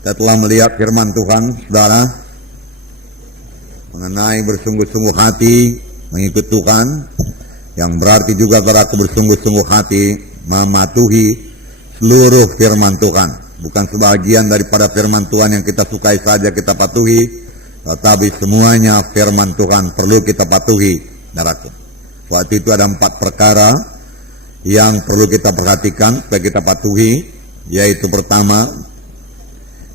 Kita telah melihat firman Tuhan, saudara, mengenai bersungguh-sungguh hati mengikut Tuhan, yang berarti juga saudaraku bersungguh-sungguh hati mematuhi seluruh firman Tuhan. Bukan sebagian daripada firman Tuhan yang kita sukai saja kita patuhi, tetapi semuanya firman Tuhan perlu kita patuhi, saudaraku. Waktu itu ada 4 perkara yang perlu kita perhatikan supaya kita patuhi, yaitu pertama,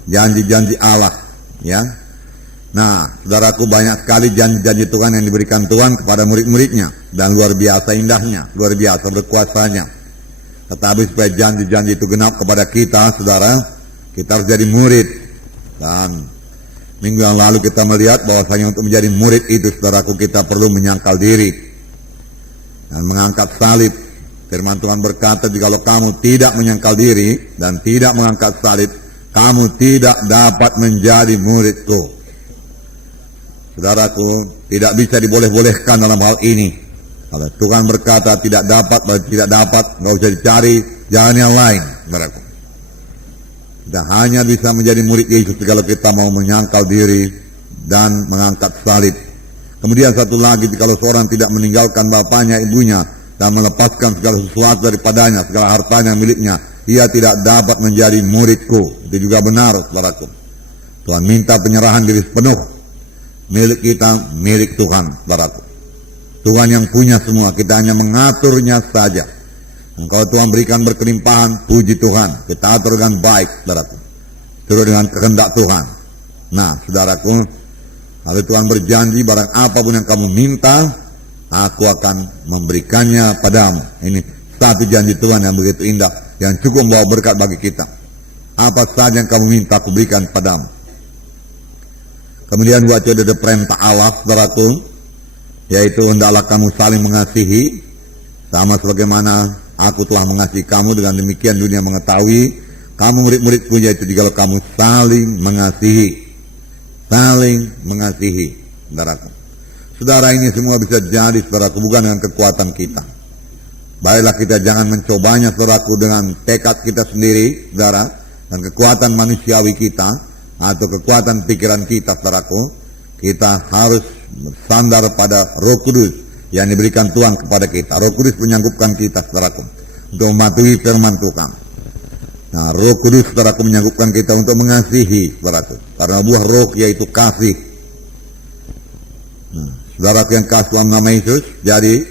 janji-janji Allah, ya. Nah, saudaraku, banyak sekali janji-janji Tuhan yang diberikan Tuhan kepada murid-muridnya, dan luar biasa indahnya, luar biasa berkuasanya. Tetapi supaya janji-janji itu genap kepada kita, saudara, kita harus jadi murid. Dan minggu yang lalu kita melihat bahwasanya untuk menjadi murid itu, saudaraku, kita perlu menyangkal diri dan mengangkat salib. Firman Tuhan berkata, jikalau kamu tidak menyangkal diri dan tidak mengangkat salib, kamu tidak dapat menjadi muridku. Saudaraku, tidak bisa diboleh-bolehkan dalam hal ini. Kalau Tuhan berkata tidak dapat, nggak usah dicari jalan yang lain, saudaraku. Kita hanya bisa menjadi murid Yesus kalau kita mau menyangkal diri dan mengangkat salib. Kemudian satu lagi, kalau seorang tidak meninggalkan bapaknya, ibunya, dan melepaskan segala sesuatu daripadanya, segala hartanya miliknya, ia tidak dapat menjadi muridku. Itu juga benar, saudaraku. Tuhan minta penyerahan diri penuh. Milik kita, milik Tuhan, saudaraku. Tuhan yang punya semua, kita hanya mengaturnya saja. Dan kalau Tuhan berikan berkelimpahan, puji Tuhan, kita atur dengan baik, saudaraku. Turut dengan kehendak Tuhan. Nah, saudaraku, lalu Tuhan berjanji, barang apapun yang kamu minta, aku akan memberikannya padamu. Ini satu janji Tuhan yang begitu indah, yang cukup membawa berkat bagi kita. Apa saja yang kamu minta, aku berikan padamu. Kemudian baca ada perintah Allah, saudaraku, yaitu hendaklah kamu saling mengasihi, sama sebagaimana aku telah mengasihi kamu. Dengan demikian dunia mengetahui kamu murid-muridku, yaitu jikalau kamu saling mengasihi. Saling mengasihi, saudaraku. Saudara, ini semua bisa jadi, saudaraku, bukan dengan kekuatan kita. Baiklah kita jangan mencobanya, saudaraku, dengan tekad kita sendiri, saudara, dan kekuatan manusiawi kita, atau kekuatan pikiran kita, saudaraku. Kita harus bersandar pada Roh Kudus yang diberikan Tuhan kepada kita. Roh Kudus menyanggupkan kita, saudaraku, untuk mematuhi firman Tuhan. Nah, Roh Kudus, saudaraku, menyanggupkan kita untuk mengasihi, saudaraku. Karena buah roh yaitu kasih. Nah, saudaraku yang kasih dalam nama Yesus, jadi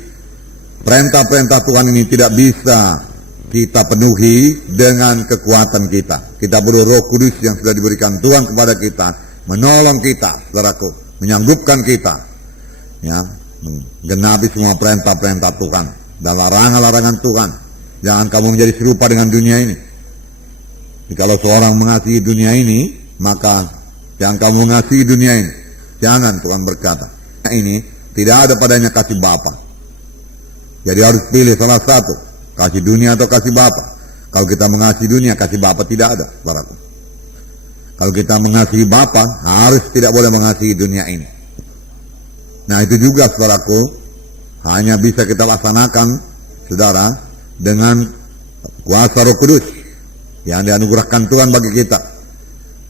perintah-perintah Tuhan ini tidak bisa kita penuhi dengan kekuatan kita. Kita perlu Roh Kudus yang sudah diberikan Tuhan kepada kita, menolong kita, saudaraku, menyanggupkan kita, ya, menggenapi semua perintah-perintah Tuhan dan larangan-larangan Tuhan. Jangan kamu menjadi serupa dengan dunia ini. Jikalau seorang mengasihi dunia ini, maka jangan kamu mengasihi dunia ini. Jangan, Tuhan berkata. Ini tidak ada padanya kasih Bapa. Jadi harus pilih salah satu, kasih dunia atau kasih Bapa. Kalau kita mengasihi dunia, kasih Bapa tidak ada, saudaraku. Kalau kita mengasihi Bapa, harus tidak boleh mengasihi dunia ini. Nah, itu juga, saudaraku, hanya bisa kita laksanakan, saudara, dengan kuasa Roh Kudus yang dianugerahkan Tuhan bagi kita.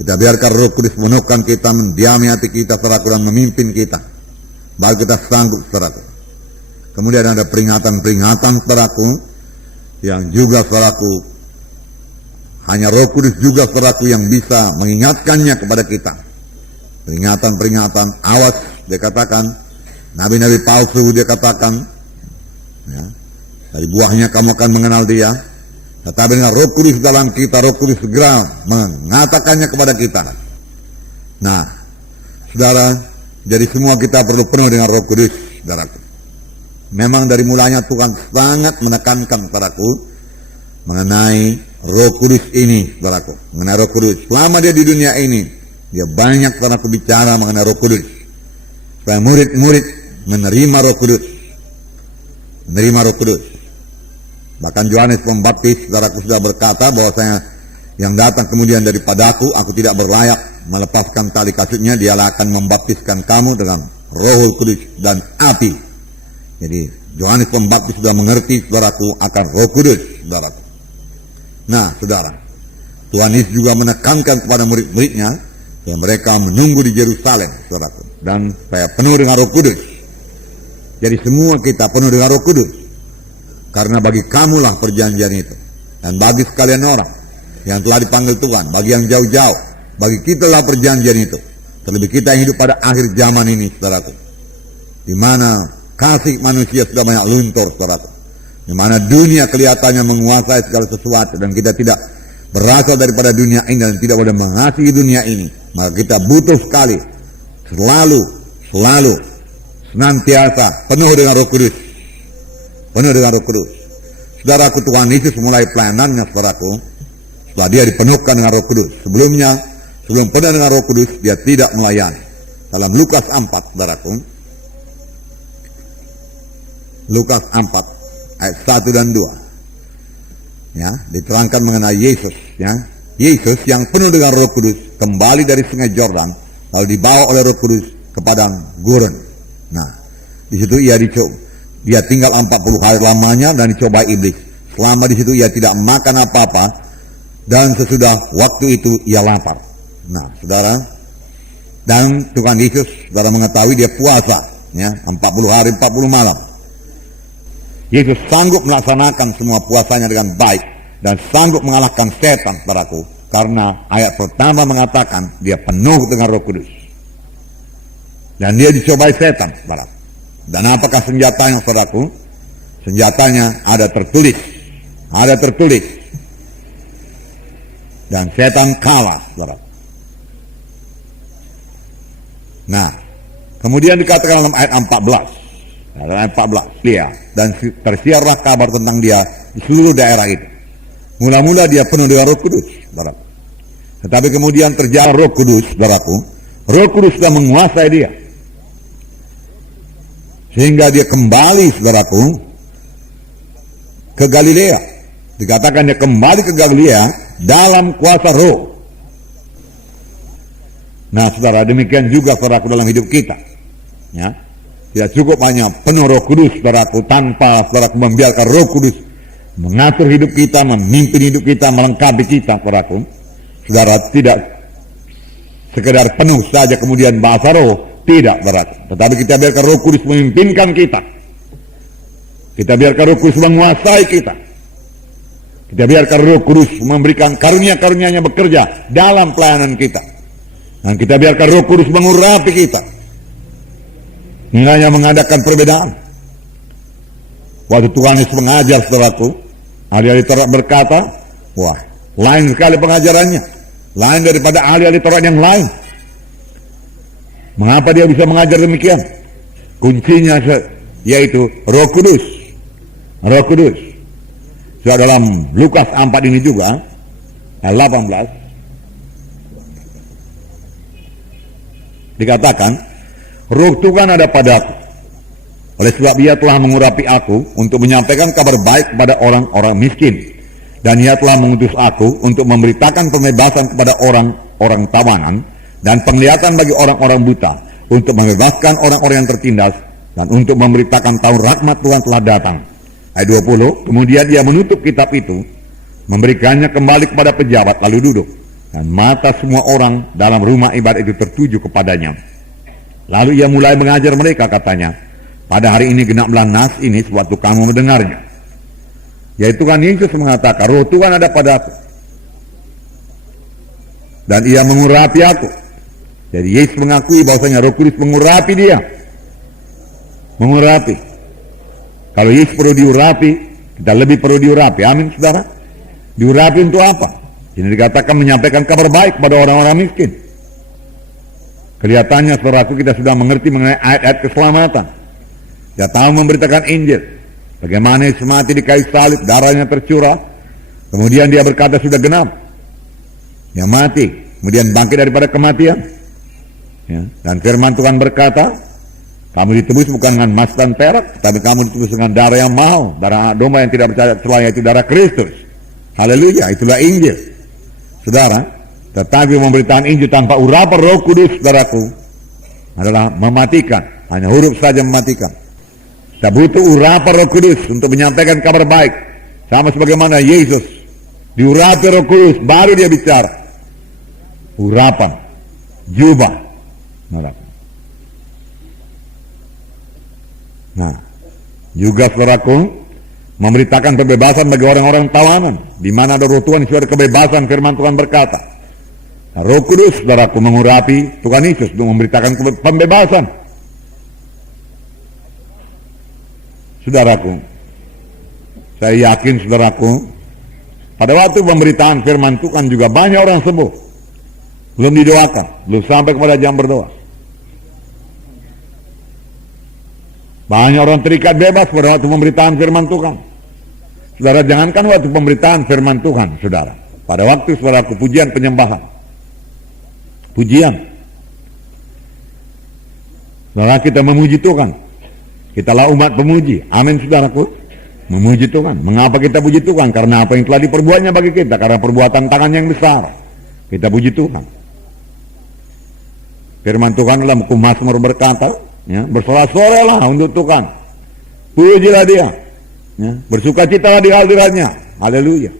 Kita biarkan Roh Kudus memenuhkan kita, mendiami hati kita, saudaraku, dan memimpin kita. Baru kita sanggup, saudaraku. Kemudian ada peringatan-peringatan, saudaraku, yang juga, saudaraku, hanya Roh Kudus juga, saudaraku, yang bisa mengingatkannya kepada kita. Peringatan-peringatan, awas, dia katakan, nabi-nabi palsu, dia katakan, ya, dari buahnya kamu akan mengenal dia. Tetapi dengan Roh Kudus dalam kita, Roh Kudus segera mengatakannya kepada kita. Nah, saudara, jadi semua kita perlu penuh dengan Roh Kudus, saudaraku. Memang dari mulanya Tuhan sangat menekankan, saudaraku, mengenai Roh Kudus ini, saudaraku. Mengenai Roh Kudus. Selama dia di dunia ini, dia banyak, saudaraku, bicara mengenai Roh Kudus. Supaya murid-murid menerima Roh Kudus. Menerima Roh Kudus. Bahkan Yohanes Pembaptis, saudaraku, sudah berkata bahwasanya yang datang kemudian daripadaku, aku tidak berlayak melepaskan tali kasutnya, dialah akan membaptiskan kamu dengan Roh Kudus dan api. Jadi Yohanes Pembaptis sudah mengerti, saudaraku, akan Roh Kudus, saudaraku. Nah, saudara, Tuhan Yesus juga menekankan kepada murid-muridnya yang mereka menunggu di Yerusalem, saudaraku, dan supaya penuh dengan Roh Kudus. Jadi semua kita penuh dengan Roh Kudus, karena bagi kamulah perjanjian itu, dan bagi sekalian orang yang telah dipanggil Tuhan, bagi yang jauh-jauh, bagi kita lah perjanjian itu. Terlebih kita yang hidup pada akhir zaman ini, saudaraku, di mana kasih manusia sudah banyak luntur, saudaraku, di mana dunia kelihatannya menguasai segala sesuatu, dan kita tidak berasal daripada dunia ini dan tidak boleh mengasihi dunia ini. Maka kita butuh sekali selalu senantiasa penuh dengan Roh Kudus, penuh dengan Roh Kudus. Saudaraku, Tuhan Yesus mulai pelayanannya, saudaraku, setelah dia dipenuhkan dengan Roh Kudus. Sebelum penuh dengan Roh Kudus, dia tidak melayani. Dalam Lukas 4, saudaraku, Lukas 4 ayat 1 dan 2, ya, diterangkan mengenai Yesus, ya. Yesus yang penuh dengan Roh Kudus kembali dari Sungai Yordan, lalu dibawa oleh Roh Kudus ke padang gurun. Nah, di situ dia tinggal 40 hari lamanya dan dicobai iblis. Selama di situ ia tidak makan apa-apa, dan sesudah waktu itu ia lapar. Nah, saudara, dan Tuhan Yesus, saudara mengetahui dia puasa, ya, 40 hari 40 malam. Yesus sanggup melaksanakan semua puasanya dengan baik dan sanggup mengalahkan setan, saudaraku, karena ayat pertama mengatakan dia penuh dengan Roh Kudus dan dia dicobai setan, saudaraku. Dan apakah senjatanya, saudaraku? Senjatanya ada tertulis, dan setan kalah, saudaraku. Nah, kemudian dikatakan dalam ayat 14, ayat 14, dia dan tersiarlah kabar tentang dia di seluruh daerah itu. Mula-mula dia penuh dengan Roh Kudus, saudaraku. Tetapi kemudian terjadi Roh Kudus, saudaraku. Roh Kudus sudah menguasai dia, sehingga dia kembali, saudaraku, ke Galilea. Dikatakan dia kembali ke Galilea dalam kuasa Roh. Nah, saudara, demikian juga, saudaraku, dalam hidup kita, ya. Tidak cukup hanya penuh Roh Kudus, saudaraku, tanpa, saudaraku, membiarkan Roh Kudus mengatur hidup kita, memimpin hidup kita, melengkapi kita, saudaraku. Saudara, tidak sekedar penuh saja kemudian bahasa roh, tidak, saudaraku. Tetapi kita biarkan Roh Kudus memimpinkan kita. Kita biarkan Roh Kudus menguasai kita. Kita biarkan Roh Kudus memberikan karunia-karunia-Nya bekerja dalam pelayanan kita. Dan kita biarkan Roh Kudus mengurapi kita. Nilainya mengadakan perbedaan. Waktu Tuhan Yesus mengajar, saudaraku, ahli-ahli Taurat berkata, wah, lain sekali pengajarannya, lain daripada ahli-ahli Taurat yang lain. Mengapa dia bisa mengajar demikian? Kuncinya yaitu Roh Kudus. Roh Kudus. Sudah dalam Lukas 4 ini juga, ayat 18, dikatakan, Roh Tuhan ada padaku, oleh sebab ia telah mengurapi aku untuk menyampaikan kabar baik kepada orang-orang miskin, dan ia telah mengutus aku untuk memberitakan pembebasan kepada orang-orang tawanan dan penglihatan bagi orang-orang buta, untuk membebaskan orang-orang yang tertindas, dan untuk memberitakan tahun rahmat Tuhan telah datang. Ayat 20, kemudian dia menutup kitab itu, memberikannya kembali kepada pejabat, lalu duduk, dan mata semua orang dalam rumah ibadat itu tertuju kepadanya. Lalu ia mulai mengajar mereka, katanya, pada hari ini genaplah nas ini sewaktu kamu mendengarnya. Yaitu kan Yesus mengatakan, Roh Tuhan ada padaku, dan ia mengurapi aku. Jadi Yesus mengakui bahwasanya Roh Kudus mengurapi dia. Mengurapi. Kalau Yesus perlu diurapi, kita lebih perlu diurapi. Amin, saudara. Diurapi untuk apa? Ini dikatakan menyampaikan kabar baik pada orang-orang miskin. Kelihatannya, saudaraku, kita sudah mengerti mengenai ayat-ayat keselamatan. Dia tahu memberitakan Injil, bagaimana Yesus mati di kayu salib, darahnya tercurah, kemudian dia berkata sudah genap, dia mati, kemudian bangkit daripada kematian, ya. Dan firman Tuhan berkata, kamu ditebus bukan dengan emas dan perak, tapi kamu ditebus dengan darah yang mahal, darah domba yang tidak bercacat celah, yaitu darah Kristus. Haleluya, itulah Injil, saudara. Tetapi memberitakan Injil tanpa urapan Roh Kudus, saudaraku, adalah mematikan, hanya huruf saja mematikan. Kita butuh urapan Roh Kudus untuk menyampaikan kabar baik, sama sebagaimana Yesus diurapi Roh Kudus, baru dia bicara. Urapan, jubah. Nah, juga saudaraku, memberitakan kebebasan bagi orang-orang tawanan, di mana ada Roh Tuhan itu ada kebebasan. Firman Tuhan berkata, nah, Roh Kudus saudaraku mengurapi Tuhan Yesus untuk memberitakan pembebasan. Saudaraku, saya yakin saudaraku, pada waktu pemberitaan firman Tuhan juga banyak orang sembuh, belum didoakan, belum sampai kepada jam berdoa. Banyak orang terikat bebas pada waktu pemberitaan firman Tuhan. Saudara, jangankan waktu pemberitaan firman Tuhan, saudara, pada waktu saudaraku pujian penyembahan, pujian, saudara, kita memuji Tuhan. Kitalah umat pemuji. Amin, saudaraku. Memuji Tuhan. Mengapa kita puji Tuhan? Karena apa yang telah diperbuatnya bagi kita. Karena perbuatan tangan yang besar. Kita puji Tuhan. Firman Tuhan dalam buku Mazmur berkata, ya, bersorak-soraklah untuk Tuhan. Pujilah dia. Ya, bersukacitalah di hadiratnya. Haleluya.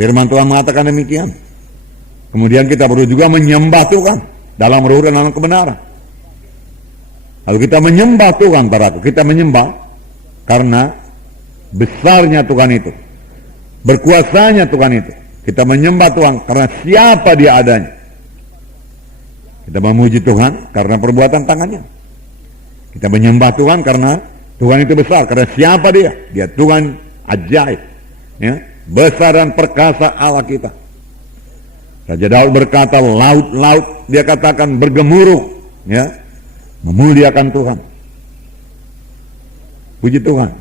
Firman Tuhan mengatakan demikian. Kemudian kita perlu juga menyembah Tuhan dalam roh dan dalam kebenaran. Lalu kita menyembah Tuhan, saudaraku. Kita menyembah karena besarnya Tuhan itu, berkuasanya Tuhan itu. Kita menyembah Tuhan karena siapa dia adanya. Kita memuji Tuhan karena perbuatan tangannya. Kita menyembah Tuhan karena Tuhan itu besar, karena siapa dia? Dia Tuhan ajaib, ya, besar dan perkasa Allah kita. Raja Daud berkata, laut-laut dia katakan bergemuruh, ya, memuliakan Tuhan. Puji Tuhan.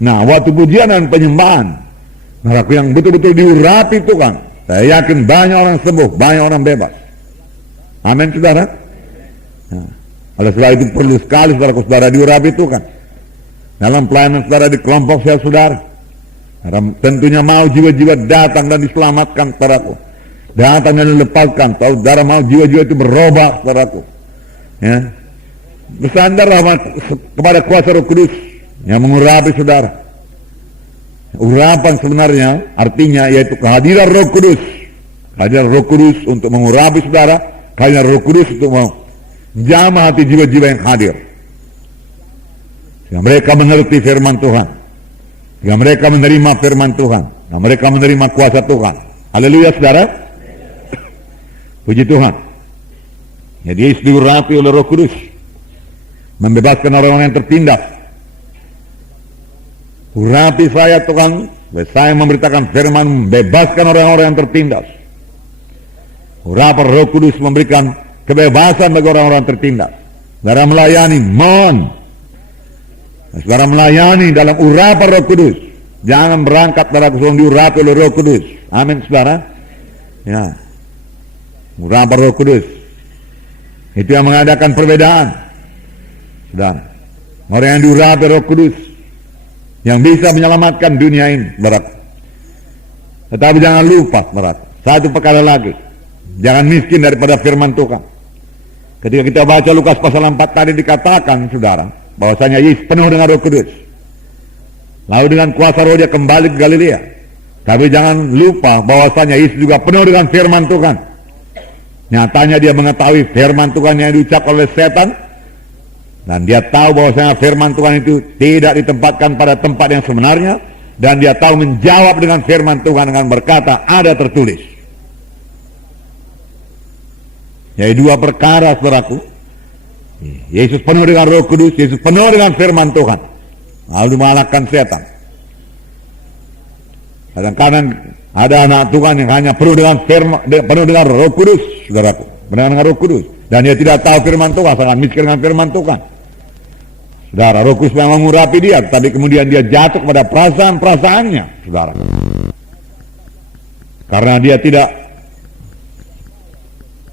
Nah, waktu pujian dan penyembahan, mereka yang betul-betul diurapi Tuhan, saya yakin banyak orang sembuh, banyak orang bebas. Amin, saudara. Nah, oleh sebab itu perlu sekali saudara diurapi Tuhan dalam pelayanan saudara di kelompok saya, saudara. Tentunya mau jiwa-jiwa datang dan diselamatkan, saudaraku. Datang dan dilepaskan. Saudara mau jiwa-jiwa itu berubah, saudaraku. Ya, bersandarlah kepada kuasa Roh Kudus yang mengurapi saudara. Urapan sebenarnya artinya yaitu kehadiran Roh Kudus. Kehadiran Roh Kudus untuk mengurapi saudara, kehadiran Roh Kudus untuk menjamah hati jiwa-jiwa yang hadir. Sehingga mereka mengerti firman Tuhan. Sehingga mereka menerima firman Tuhan. Sehingga mereka menerima kuasa Tuhan. Haleluya, saudara. Puji Tuhan. Jadi Yesus diurapi oleh Roh Kudus, membebaskan orang-orang yang tertindas. Urapi saya Tuhan, saya memberitakan firman, membebaskan orang-orang yang tertindas. Urapan Roh Kudus memberikan kebebasan bagi orang-orang tertindas. Saudara melayani, mohon. Saudara melayani dalam urapan Roh Kudus. Jangan berangkat dari sebelum diurapi oleh Roh Kudus. Amin, saudara. Ya, urapan Roh Kudus. Itu yang mengadakan perbedaan. Saudara, orang yang diurapi Roh Kudus yang bisa menyelamatkan dunia ini, saudara. Tetapi jangan lupa, saudara, satu perkara lagi. Jangan miskin daripada firman Tuhan. Ketika kita baca Lukas pasal 4 tadi dikatakan, saudara, bahwasanya Yesus penuh dengan Roh Kudus. Lalu dengan kuasa Roh dia kembali ke Galilea. Tapi jangan lupa bahwasanya Yesus juga penuh dengan firman Tuhan. Nyatanya dia mengetahui firman Tuhan yang diucap oleh setan, dan dia tahu bahwasanya firman Tuhan itu tidak ditempatkan pada tempat yang sebenarnya, dan dia tahu menjawab dengan firman Tuhan dengan berkata, ada tertulis. Jadi dua perkara, saudaraku. Yesus penuh dengan Roh Kudus, Yesus penuh dengan firman Tuhan, lalu mengalahkan setan. Kadang-kadang ada anak Tuhan yang hanya penuh dengan firman, penuh dengan Roh Kudus, saudaraku, penuh dengan Roh Kudus, dan dia tidak tahu firman Tuhan, sangat miskin dengan firman Tuhan. Saudara, Roh Kudus memang mengurapi dia, tapi kemudian dia jatuh pada perasaan-perasaannya, saudara. Karena dia tidak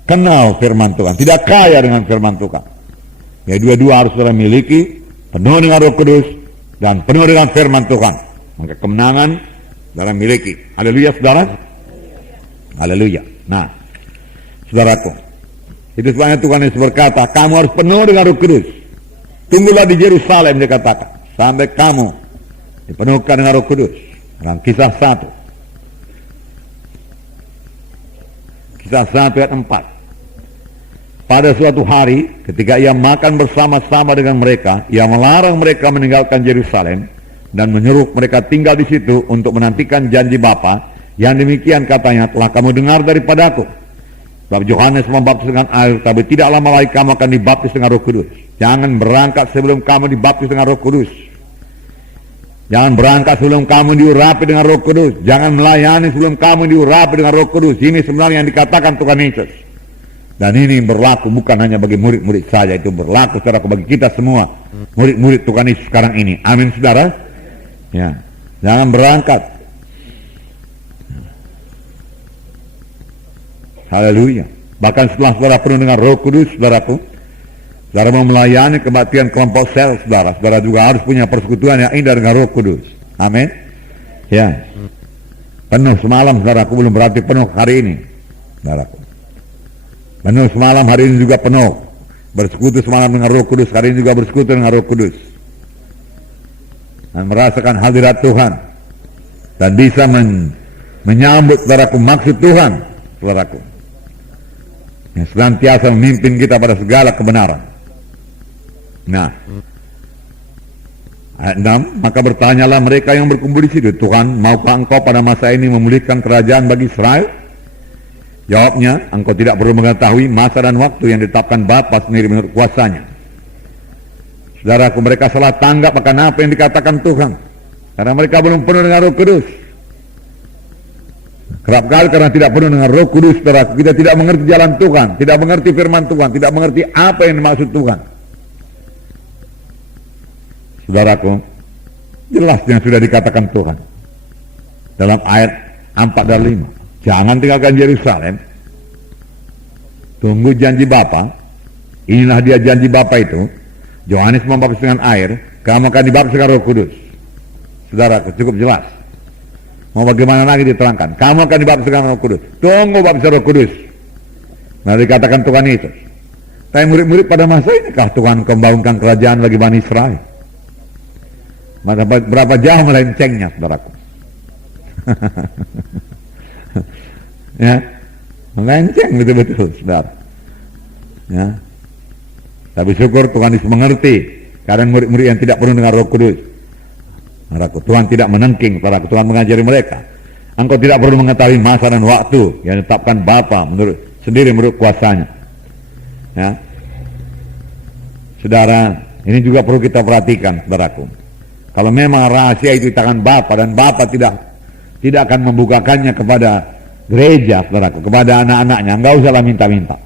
kenal firman Tuhan, tidak kaya dengan firman Tuhan. Ya, dua-dua harus saudara miliki, penuh dengan Roh Kudus dan penuh dengan firman Tuhan. Maka kemenangan saudara miliki. Haleluya, saudara. Haleluya. Nah, saudaraku, itu sebabnya Tuhan Yesus berkata, kamu harus penuh dengan Roh Kudus. Tunggulah di Yerusalem, dia katakan, sampai kamu dipenuhkan dengan Roh Kudus. Dalam Kisah 1. Kisah 1 ayat 4. Pada suatu hari, ketika ia makan bersama-sama dengan mereka, ia melarang mereka meninggalkan Yerusalem dan menyuruh mereka tinggal di situ untuk menantikan janji Bapa. Yang demikian katanya, telah kamu dengar daripadaku. Sebab Yohanes membaptis dengan air, tapi tidak lama lagi kamu akan dibaptis dengan Roh Kudus. Jangan berangkat sebelum kamu dibaptis dengan Roh Kudus. Jangan berangkat sebelum kamu diurapi dengan Roh Kudus. Jangan melayani sebelum kamu diurapi dengan Roh Kudus. Ini sebenarnya yang dikatakan Tuhan Yesus. Dan ini berlaku bukan hanya bagi murid-murid saja, itu berlaku secara bagi kita semua, murid-murid Tuhan Yesus sekarang ini. Amin, saudara. Ya, jangan berangkat. Haleluya. Bahkan setelah saudara penuh dengan Roh Kudus, saudaraku, saudara mau melayani kebaktian kelompok sel, saudara juga harus punya persekutuan yang indah dengan Roh Kudus. Amin. Ya. Penuh semalam, saudaraku, belum berarti penuh hari ini, saudaraku. Penuh semalam, hari ini juga penuh. Bersekutu semalam dengan Roh Kudus, hari ini juga bersekutu dengan Roh Kudus. Dan merasakan hadirat Tuhan. Dan bisa menyambut, saudaraku, maksud Tuhan, saudaraku, yang senantiasa memimpin kita pada segala kebenaran. Nah, ayat 6, maka bertanyalah mereka yang berkumpul di situ, Tuhan, maukah engkau pada masa ini memulihkan kerajaan bagi Israel? Jawabnya, engkau tidak perlu mengetahui masa dan waktu yang ditetapkan Bapa sendiri menurut kuasanya. Saudaraku, mereka salah tanggap akan apa yang dikatakan Tuhan, karena mereka belum penuh dengan Roh Kudus. Kerap kali karena tidak penuh dengan Roh Kudus, saudaraku, kita tidak mengerti jalan Tuhan, tidak mengerti firman Tuhan, tidak mengerti apa yang dimaksud Tuhan. Saudaraku, jelas yang sudah dikatakan Tuhan dalam ayat 4 dan 5. Jangan tinggalkan Yerusalem, tunggu janji Bapa. Inilah dia janji Bapa itu. Yohanes membaptis dengan air, kamu akan dibaptis dengan Roh Kudus. Saudaraku, cukup jelas. Mau bagaimana lagi diterangkan? Kamu akan dibaptis dengan Roh Kudus. Tunggu baptis Roh Kudus. Nah, dikatakan Tuhan Yesus. Tapi murid-murid pada masa ini kah Tuhan membangunkan kerajaan bagi Bani Israel? Berapa jauh melencengnya, saudaraku. Ya, melenceng betul-betul, saudara. Ya, tapi syukur Tuhan Yesus mengerti karena murid-murid yang tidak penuh dengan Roh Kudus. Saudaraku, Tuhan tidak menengking, saudaraku, Tuhan mengajari mereka. Engkau tidak perlu mengetahui masa dan waktu yang ditetapkan Bapa menurut kuasanya. Ya, saudara, ini juga perlu kita perhatikan, saudaraku. Kalau memang rahasia itu di tangan Bapa dan Bapa tidak akan membukakannya kepada gereja, saudaraku, kepada anak-anaknya, enggak usahlah minta-minta.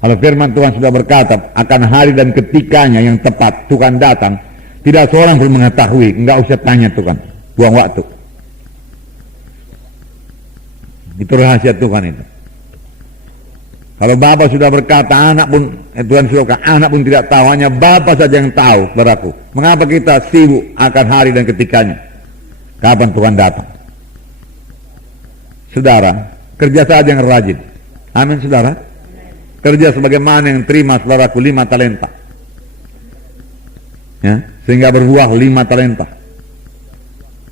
Kalau firman Tuhan sudah berkata akan hari dan ketikanya yang tepat Tuhan datang, tidak seorang pun mengetahui, enggak usah tanya Tuhan, buang waktu. Itu rahasia Tuhan itu. Kalau Bapa sudah berkata, anak pun, Tuhan sudah berkata, anak pun tidak tahu, hanya Bapa saja yang tahu, saudaraku. Mengapa kita sibuk akan hari dan ketikanya? Kapan Tuhan datang? Saudara, kerja saja yang rajin. Amin, saudara. Kerja sebagaimana yang terima, saudaraku, 5 talenta. Ya, sehingga berbuah 5 talenta.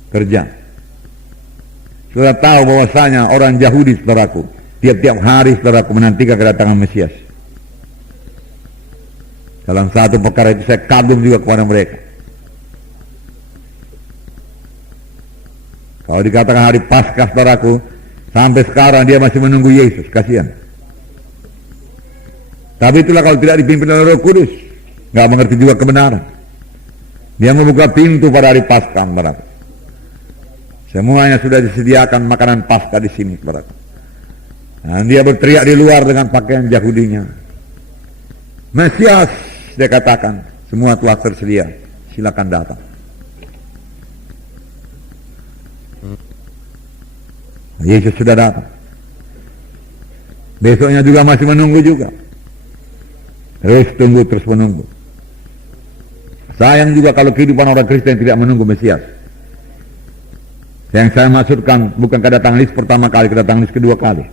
Kerja. Saudara tahu bahwasanya orang Yahudi, saudaraku, tiap-tiap hari, saudaraku, menantikan kedatangan Mesias. Dalam satu perkara itu saya kagum juga kepada mereka. Kalau dikatakan hari Paskah, saudaraku, sampai sekarang dia masih menunggu Yesus, kasihan. Tapi itulah kalau tidak dipimpin oleh Roh Kudus, nggak mengerti juga kebenaran. Dia membuka pintu pada hari Paskah, saudaraku. Semuanya sudah disediakan makanan Paskah di sini, saudaraku. Dan dia berteriak di luar dengan pakaian Yahudinya. Mesias, dia katakan, semua telah tersedia, silakan datang. Yesus sudah datang. Besoknya juga masih menunggu juga. Terus tunggu, terus menunggu. Sayang juga kalau kehidupan orang Kristen tidak menunggu Mesias. Yang saya maksudkan bukan kedatangan Yesus pertama kali, kedatangan Yesus kedua kali.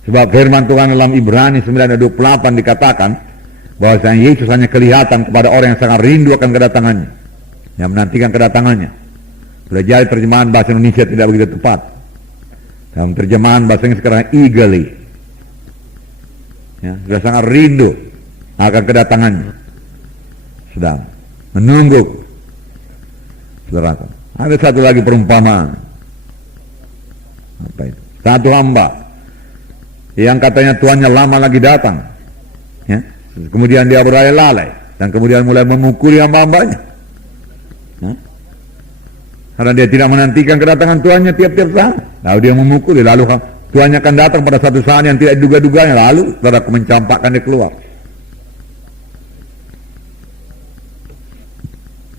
Sebab firman Tuhan dalam Ibrani 9:28 dikatakan bahwa Yesus hanya kelihatan kepada orang yang sangat rindu akan kedatangannya. yang menantikan kedatangannya. Boleh jadi terjemahan bahasa Indonesia tidak begitu tepat. Dalam terjemahan bahasa Inggris sekarang eagerly, ya, sudah sangat rindu akan kedatangannya, sedang menunggu. Saudara, ada satu lagi perumpamaan. Apa itu? Satu hamba yang katanya tuannya lama lagi datang, ya, kemudian dia berlalai dan kemudian mulai memukuli hamba-hambanya, ya, karena dia tidak menantikan kedatangan tuannya tiap-tiap saat. Lalu dia memukuli, lalu tuannya akan datang pada satu saat yang tidak diduga-duganya, lalu saudara mencampakkan dia keluar.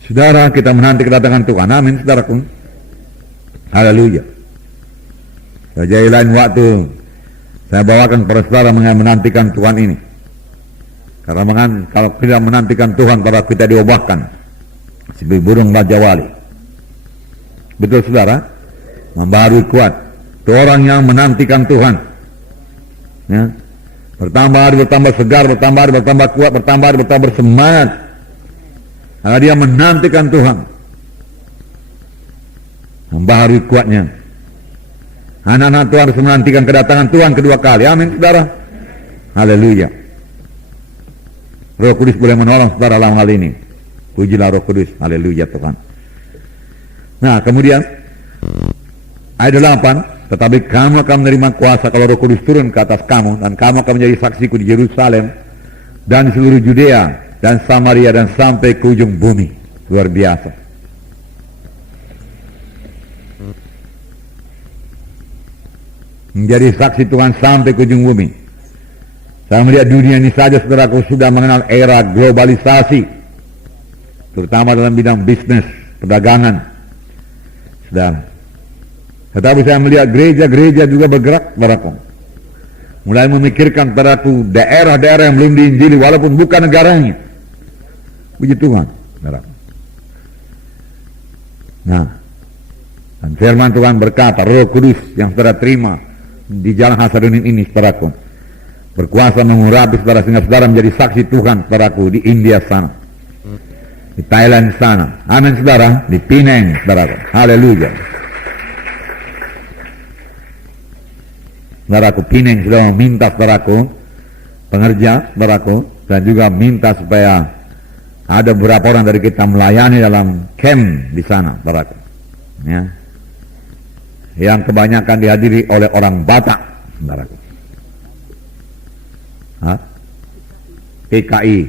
Saudara, kita menanti kedatangan Tuhan. Amin, saudaraku. Haleluya. Jadi lain waktu saya bawakan kepada saudara menantikan Tuhan ini. Karena kalau tidak menantikan Tuhan, kalau kita diobahkan seperti burung Raja Wali. Betul saudara? Membaharui kuat. Itu orang yang menantikan Tuhan. Ya. Bertambah hari bertambah segar, bertambah hari bertambah kuat, bertambah hari bertambah bersemangat. Karena dia menantikan Tuhan. Membaharui kuatnya. Anak-anak Tuhan harus menantikan kedatangan Tuhan kedua kali. Amin saudara. Haleluya. Roh Kudus boleh menolong saudara dalam hal ini. Pujilah Roh Kudus. Haleluya Tuhan. Nah kemudian ayat 8, tetapi kamu akan menerima kuasa kalau Roh Kudus turun ke atas kamu, dan kamu akan menjadi saksiku di Yerusalem dan di seluruh Judea dan Samaria dan sampai ke ujung bumi. Luar biasa. Menjadi saksi Tuhan sampai ke ujung bumi. Saya melihat dunia ini saja saudaraku sudah mengenal era globalisasi, terutama dalam bidang bisnis, perdagangan. Dan tetapi saya melihat gereja-gereja juga bergerak, saudaraku. Mulai memikirkan saudaraku daerah-daerah yang belum diinjili walaupun bukan negaranya. Puji Tuhan, saudaraku. Nah, dan firman Tuhan berkata, Roh Kudus yang saudara terima di jalan Hasadunin ini, saudaraku, berkuasa mengurapi saudara sehingga saudara menjadi saksi Tuhan, saudaraku, di India sana, di Thailand sana. Amin saudara. Di Penang, saudaraku. Haleluya. Saudaraku, Penang sudah meminta saudaraku pengerja, saudaraku, dan juga minta supaya ada beberapa orang dari kita melayani dalam camp di sana, saudaraku, ya, yang kebanyakan dihadiri oleh orang Batak, saudaraku. PKI,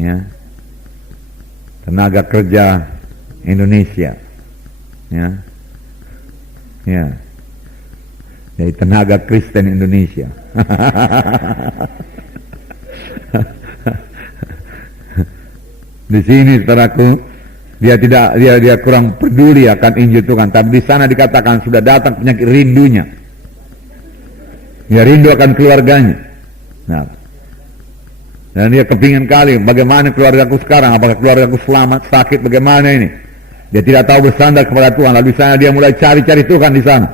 ya, tenaga kerja Indonesia, ya, ya, jadi tenaga Kristen Indonesia. Di sini saudaraku, dia kurang peduli akan Injil Tuhan, tapi di sana dikatakan sudah datang penyakit rindunya. Dia rindu akan keluarganya. Nah, dan dia kepingin kali bagaimana keluargaku sekarang, apakah keluargaku selamat, sakit, bagaimana ini. Dia tidak tahu bersandar kepada Tuhan, lalu di sana dia mulai cari-cari Tuhan di sana.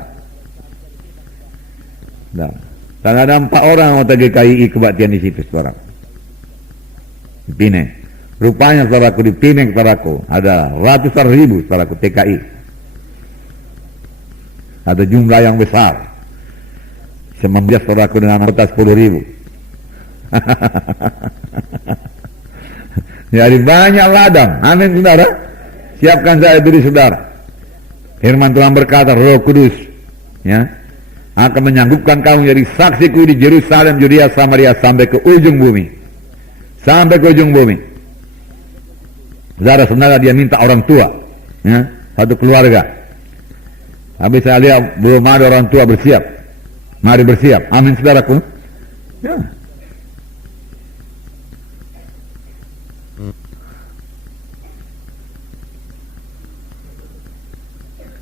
Nah, dan ada 4 orang anggota GKI kebaktian di situ, saudara. Di Penang. Rupanya saudaraku di Penang, saudaraku, ada ratusan ribu saudaraku TKI. Ada jumlah yang besar. Semembias saudaraku dengan anggota 10.000. Jadi banyak ladang. Amin saudara. Siapkan saya diri saudara. Firman Tuhan berkata, Roh Kudus, ya, akan menyanggupkan kamu menjadi saksiku di Yerusalem, Judea, Samaria, sampai ke ujung bumi. Sampai ke ujung bumi. Saudara, sebenarnya dia minta orang tua, ya, satu keluarga. Tapi saya lihat belum ada orang tua bersiap. Mari bersiap. Amin saudaraku. Ya.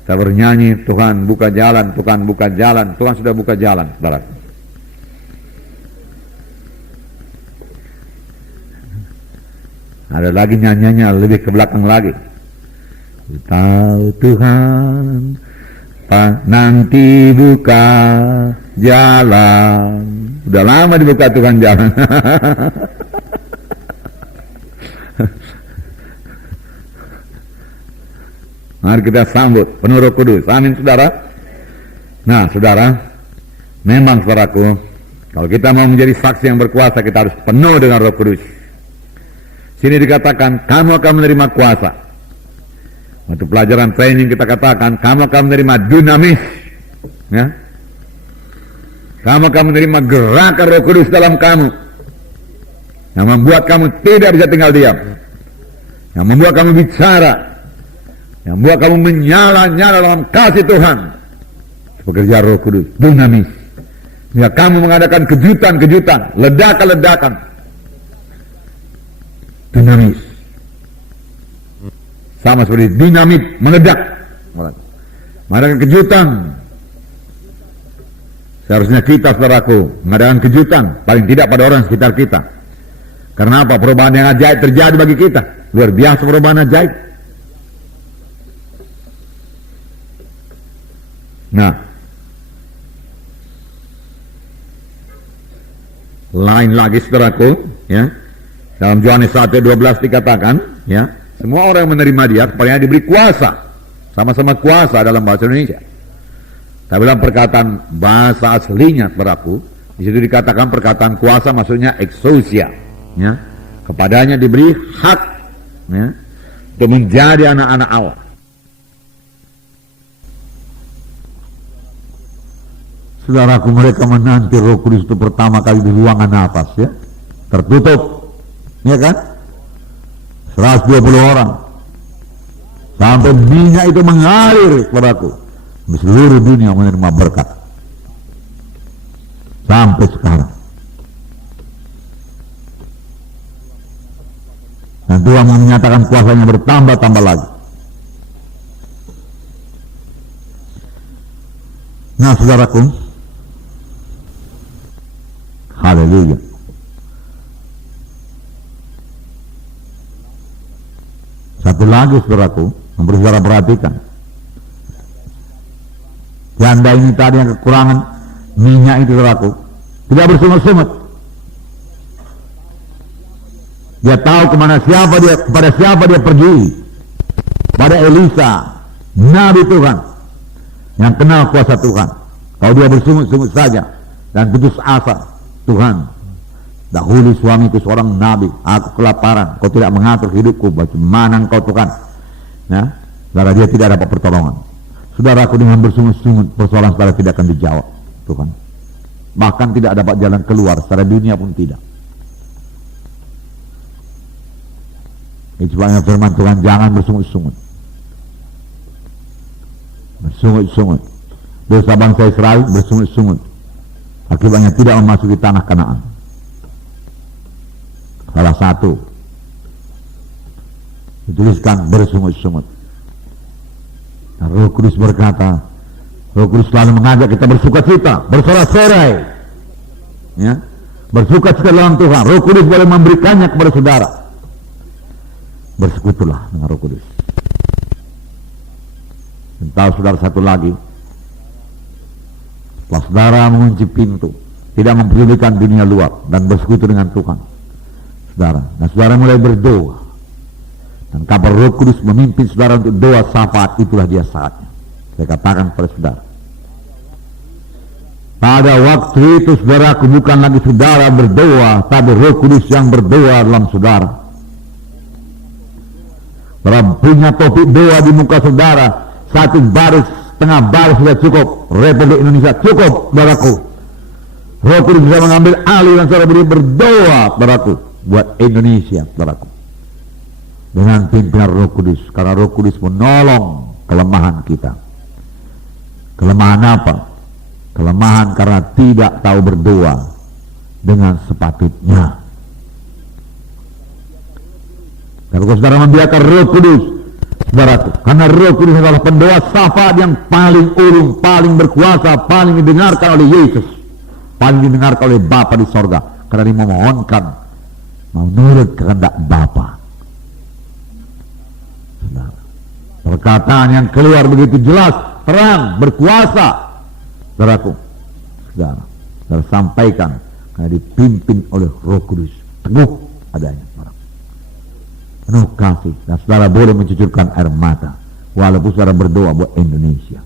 Kita bernyanyi, Tuhan buka jalan, Tuhan buka jalan. Tuhan sudah buka jalan, saudara. Ada lagi nyanyiannya lebih ke belakang lagi. Tahu Tuhan nanti buka jalan. Udah lama dibuka Tuhan jalan. Mari kita sambut penuh Roh Kudus. Amin, saudara. Nah, saudara, memang saudaraku, kalau kita mau menjadi saksi yang berkuasa, kita harus penuh dengan Roh Kudus. Sini dikatakan, kamu akan menerima kuasa. Waktu pelajaran training kita katakan, kamu akan menerima dunamis. Ya. Kamu akan menerima gerakan Roh Kudus dalam kamu, yang membuat kamu tidak bisa tinggal diam, yang membuat kamu bicara, yang membuat kamu menyala-nyala dalam kasih Tuhan. Pekerja Roh Kudus, dunamis. Ya, kamu mengadakan kejutan-kejutan, ledakan-ledakan, dinamis. Sama seperti dinamit meledak. Mengadakan kejutan. Seharusnya kita, saudaraku, mengadakan kejutan, paling tidak pada orang sekitar kita. Karena apa? Perubahan yang ajaib terjadi bagi kita. Luar biasa perubahan ajaib. Nah, lain lagi, saudaraku, ya. Dalam Yohanes 1:12 dikatakan, ya, semua orang yang menerima dia, kepadanya diberi kuasa. Sama-sama kuasa dalam bahasa Indonesia. Tapi dalam perkataan bahasa aslinya, saudaraku, di situ dikatakan perkataan kuasa maksudnya exousia, ya. Kepadanya diberi hak, ya, untuk menjadi anak-anak Allah. Saudaraku, mereka menanti Roh Kudus itu pertama kali di ruangan atas, ya, tertutup, ya kan, 120 orang, sampai minyak itu mengalir, saudaraku, di seluruh dunia menerima berkat sampai sekarang. Dan Tuhan menyatakan kuasanya bertambah-tambah lagi. Nah, saudaraku, haleluya. Satu lagi, saudaraku, yang perlu saudara perhatikan. Janda ini tadi yang kekurangan minyak itu, saudaraku, tidak bersungut-sungut. Dia tahu kepada siapa dia pergi. Pada Elisa, Nabi Tuhan, yang kenal kuasa Tuhan. Kalau dia bersungut-sungut saja dan putus asa, Tuhan, dahulu suamiku seorang nabi, aku kelaparan, kau tidak mengatur hidupku, bagaimana engkau Tuhan? Nah, saudara, dia tidak dapat pertolongan. Saudaraku, dengan bersungut-sungut, persoalan saudara tidak akan dijawab Tuhan. Bahkan tidak dapat jalan keluar, secara dunia pun tidak. Itu sebabnya firman Tuhan, jangan bersungut-sungut. Bersungut-sungut. Dosa bangsa Israel bersungut-sungut. Akibatnya tidak memasuki tanah Kanaan. Salah satu dituliskan bersungut-sungut. Nah, Roh Kudus berkata, Roh Kudus selalu mengajak kita bersukacita, bersorak-sorai, ya, bersukacita dalam Tuhan. Roh Kudus boleh memberikannya kepada saudara. Bersekutulah dengan Roh Kudus. Dan tahu saudara, satu lagi, setelah saudara mengunci pintu, tidak mempedulikan dunia luar dan bersekutu dengan Tuhan, saudara, dan saudara mulai berdoa, dan kabar Roh Kudus memimpin saudara untuk doa syafaat, itulah dia saatnya. Saya katakan kepada saudara, pada waktu itu saudaraku, bukan lagi saudara berdoa, tapi Roh Kudus yang berdoa dalam saudara. Saudara punya topik doa di muka saudara, satu baris, setengah baris sudah cukup. Republik Indonesia cukup, saudaraku. Roh Kudus bisa mengambil alih dan saudara berdoa, saudaraku, buat Indonesia, saudaraku, dengan pimpinan Roh Kudus. Karena Roh Kudus menolong kelemahan kita. Kelemahan apa? Kelemahan karena tidak tahu berdoa dengan sepatutnya. Tapi kalau saudara membiarkan Roh Kudus, saudaraku, karena Roh Kudus adalah pendoa syafaat yang paling ulung, paling berkuasa, paling didengarkan oleh Yesus, paling didengarkan oleh Bapa di sorga, karena dia memohonkan menurut kehendak Bapa. Saudara, perkataan yang keluar begitu jelas, terang, berkuasa, saudaraku, saudara sampaikan karena dipimpin oleh Roh Kudus, teguh adanya, penuh kasih, dan saudara boleh mencucurkan air mata walaupun saudara berdoa buat Indonesia.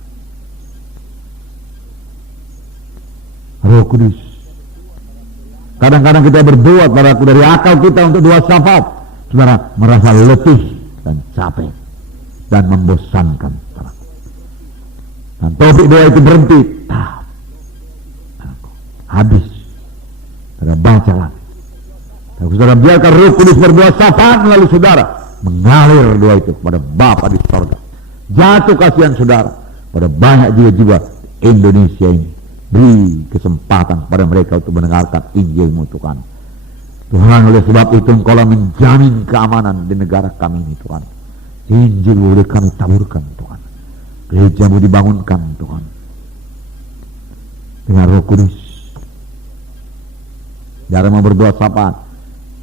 Roh Kudus. Kadang-kadang kita berdoa saudaraku dari akal kita untuk doa syafaat, saudara merasa letih dan capek dan membosankan, saudara. Dan topik doa itu berhenti, habis. Saudara baca lagi. Saudara biarkan Roh Kudus berdoa syafaat melalui saudara, mengalir doa itu kepada Bapa di sorga. Jatuh kasihan saudara pada banyak jiwa-jiwa Indonesia ini. Beri kesempatan pada mereka untuk mendengarkan Injil-Mu Tuhan. Tuhan, oleh sebab itu Engkau menjamin keamanan di negara kami ini Tuhan. Injil boleh kami taburkan Tuhan. Gereja-Mu dibangunkan Tuhan. Dengan Roh Kudus. Jangan mau berdoa syafaat.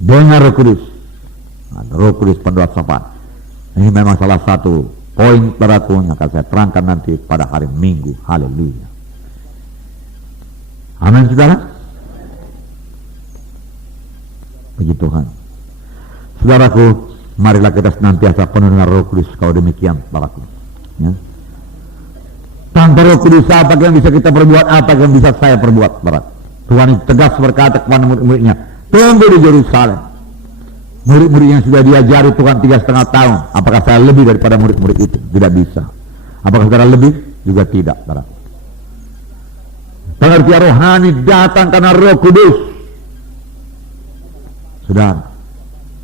Dengar Roh Kudus. Roh Kudus pendoa syafaat. Ini memang salah satu poin peraku yang akan saya terangkan nanti pada hari Minggu. Haleluya. Amin saudara. Puji Tuhan. Saudaraku, marilah kita senantiasa penuh dengan Roh Kudus. Kalau demikian saudaraku, ya. Tanpa Roh Kudus apa yang bisa kita perbuat, apa yang bisa saya perbuat, saudara. Tuhan tegas berkata kepada murid-muridnya, tunggu di Yerusalem. Murid-murid yang sudah diajari Tuhan 3,5 tahun, apakah saya lebih daripada murid-murid itu? Tidak bisa. Apakah saudara lebih? Juga tidak, saudara. Pengertian rohani datang karena Roh Kudus. Saudara,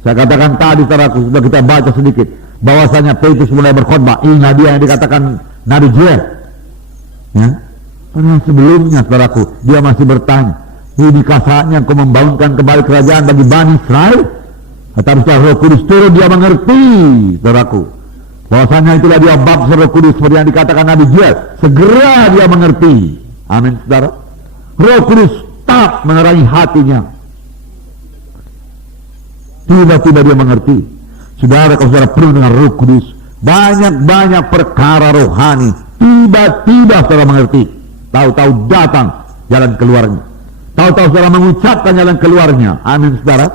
saya katakan tadi, saudaraku, sudah kita baca sedikit bahwasanya Petrus mulai berkhotbah. Ingat dia yang dikatakan Nabi Joel, ya. Karena sebelumnya, saudaraku, dia masih bertanya, inikah saatnya Engkau membangunkan kembali kerajaan bagi Bani Israel? Tetapi setelah Roh Kudus turun, dia mengerti, saudaraku, bahwasanya itulah dia bab Roh Kudus seperti yang dikatakan Nabi Joel. Segera dia mengerti. Amin, saudara. Roh Kudus tak menerangi hatinya. Tiba-tiba dia mengerti. Saudara, kalau saudara penuh dengan Roh Kudus, banyak-banyak perkara rohani tiba-tiba saudara mengerti. Tahu-tahu datang jalan keluarnya. Tahu-tahu saudara mengucapkan jalan keluarnya. Amin, saudara.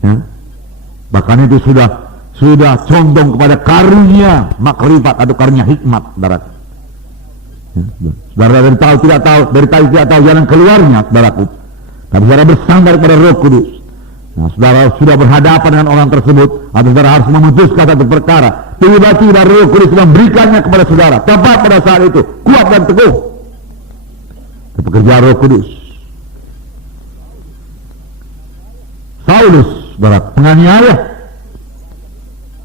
Ya. Bahkan itu sudah condong kepada karunia makrifat atau karunia hikmat, saudara. Ya, saudara dari tahu tidak tahu jalan keluarnya, saudaraku. Tapi saudara bersandar pada Roh Kudus. Nah, saudara sudah berhadapan dengan orang tersebut, atau saudara harus memutuskan satu perkara. Tiba-tiba Roh Kudus memberikannya kepada saudara. Tepat pada saat itu, kuat dan teguh. Pekerjaan Roh Kudus. Saulus, saudara, penganiaya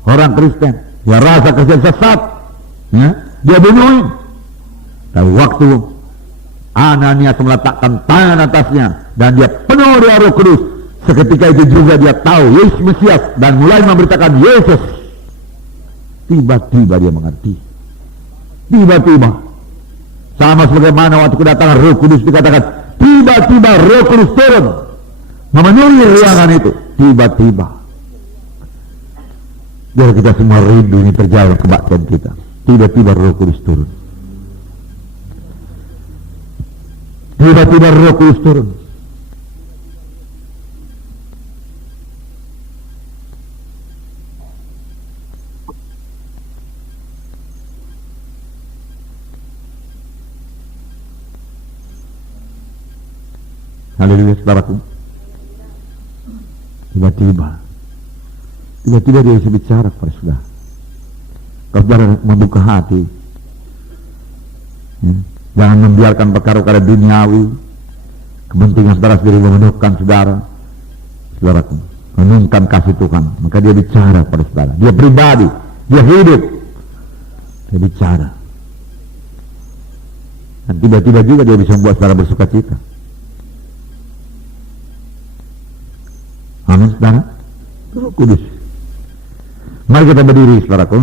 orang Kristen, dia rasa Kristen sesat, ya, dia bunuhin. Dan waktu Ananias meletakkan tangan atasnya dan dia penuh dengan Roh Kudus, seketika itu juga dia tahu Yesus Mesias dan mulai memberitakan Yesus. Tiba-tiba dia mengerti. Tiba-tiba, sama sebagaimana waktu kedatangan Roh Kudus dikatakan, tiba-tiba Roh Kudus turun memenuhi ruangan itu. Tiba-tiba. Biar kita semua rindu ini terjadi kebaktian kita. Tiba-tiba Roh Kudus turun. Tiba-tiba Roh Kudus turun. Haleluya, saudaraku. Tiba-tiba dia bisa bicara kepada saudara. Kalau saudara membuka hati, ya, jangan membiarkan perkara-perkara duniawi, kepentingan saudara sendiri memenuhkan saudara. Saudaraku, renungkan kasih Tuhan, maka dia bicara kepada saudara. Dia pribadi, dia hidup, dia bicara. Dan tiba-tiba juga dia bisa membuat saudara bersuka cita. Amin, saudara. Roh Kudus. Mari kita berdiri, saudaraku.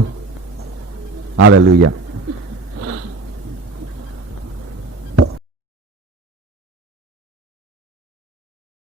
Haleluya.